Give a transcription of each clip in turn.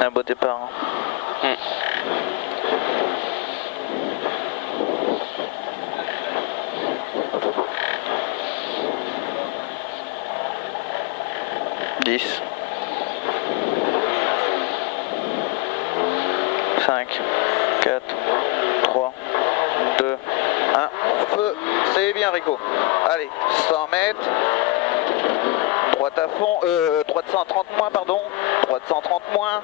Un beau départ. Hein. 10, 5, 4, 3, 2, 1, feu. C'est bien Rico. Allez, 100 mètres. Droite à fond, droite 130 moins, pardon. Droite 130 moins.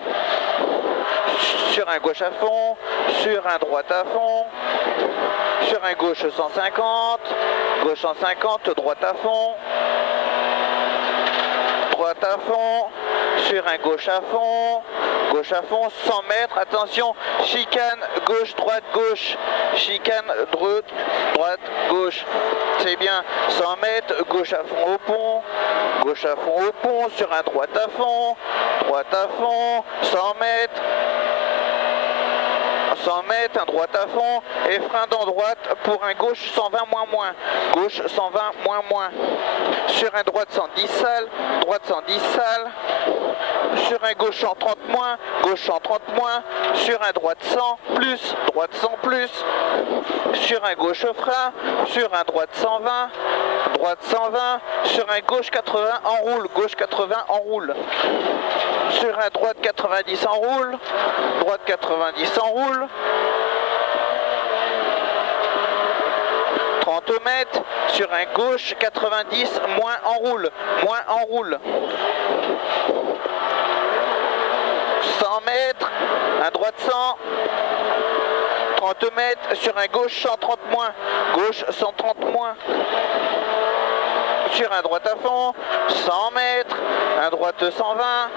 Sur un gauche à fond. Sur un droite à fond. Sur un gauche 150. Gauche 150, droite à fond. Droite à fond, sur un gauche à fond, 100 mètres, attention, chicane, gauche, droite, chicane, droite, gauche, c'est bien, 100 mètres, gauche à fond au pont, sur un droite à fond, 100 mètres, un droite à fond et frein dans droite pour un gauche 120 moins, gauche 120 moins, sur un droite 110 sale, droite 110 sale, sur un gauche 130 moins, gauche 130 moins, sur un droite 100 plus, droite 100 plus, sur un gauche frein, sur un droite 120, droite 120, sur un gauche 80 enroule, gauche 80 enroule, sur un droite 90 enroule, droite 90 enroule, 30 mètres, sur un gauche 90 moins enroule, 100 mètres, un droite 100, 30 mètres, sur un gauche 130 moins, gauche 130 moins, sur un droite à fond, 100 mètres, un droite 120,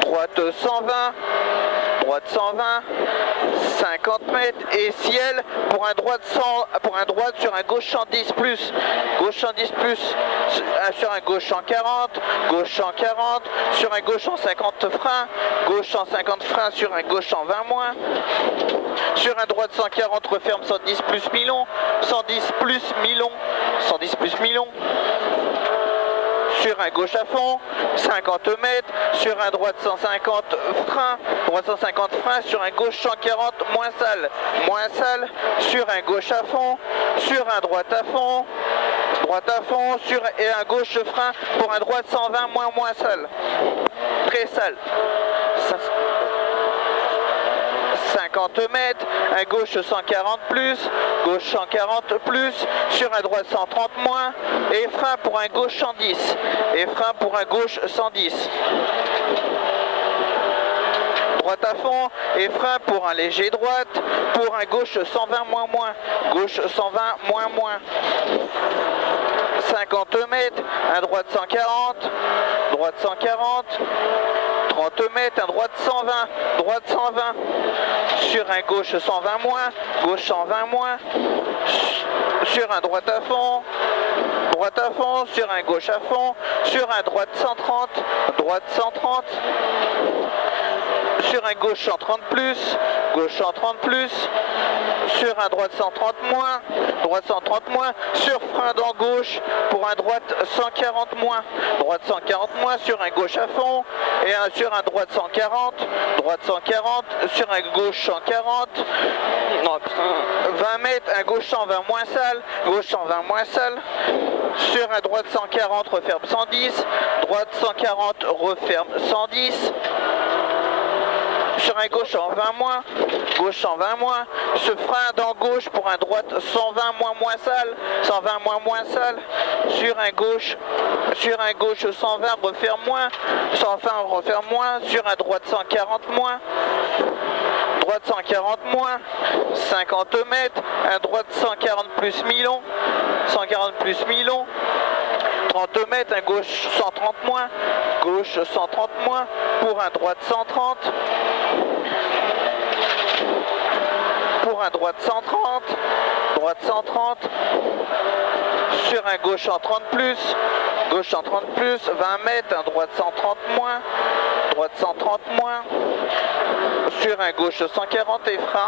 droite 120, droite 120, 50 mètres et ciel pour un droite sur un gauche 110 plus, gauche 110 plus, sur un gauche 140, gauche 140, sur un gauche 150 frein, gauche 150 frein sur un gauche 120 moins, sur un droite 140 referme 110 plus milon, 110 plus milon, 110 plus milon. Sur un gauche à fond, 50 mètres, sur un droite 150 frein, droite 150 frein, sur un gauche 140 moins sale, sur un gauche à fond, sur un droite à fond, sur et un gauche frein pour un droite 120 moins sale, très sale. 50 mètres, un gauche 140 plus, gauche 140 plus, sur un droite 130 moins, et frein pour un gauche 110, et frein pour un gauche 110. Droite à fond, et frein pour un léger droite, pour un gauche 120 moins, gauche 120 moins. 50 mètres, un droite 140, 30 mètres, un droite 120, sur un gauche 120 moins, gauche 120 moins, sur un droite à fond, sur un gauche à fond, sur un droite 130, sur un gauche 130 plus, sur un droite 130 moins, sur frein dans gauche pour un droite 140 moins, sur un gauche à fond et sur un droite 140, sur un gauche 140, 20 mètres, un gauche 120 moins sale, sur un droite 140 referme 110, droite 140 referme 110, sur un gauche 120 moins, ce frein dans gauche pour un droite 120 moins sale, sur un gauche 120 referme moins, sur un droite 140 moins, 50 mètres, un droite 140 plus milon, 30 mètres, un gauche 130 moins, pour un droite 130, sur un gauche 130 plus, 20 mètres, un droite 130 moins, sur un gauche 140 et frein.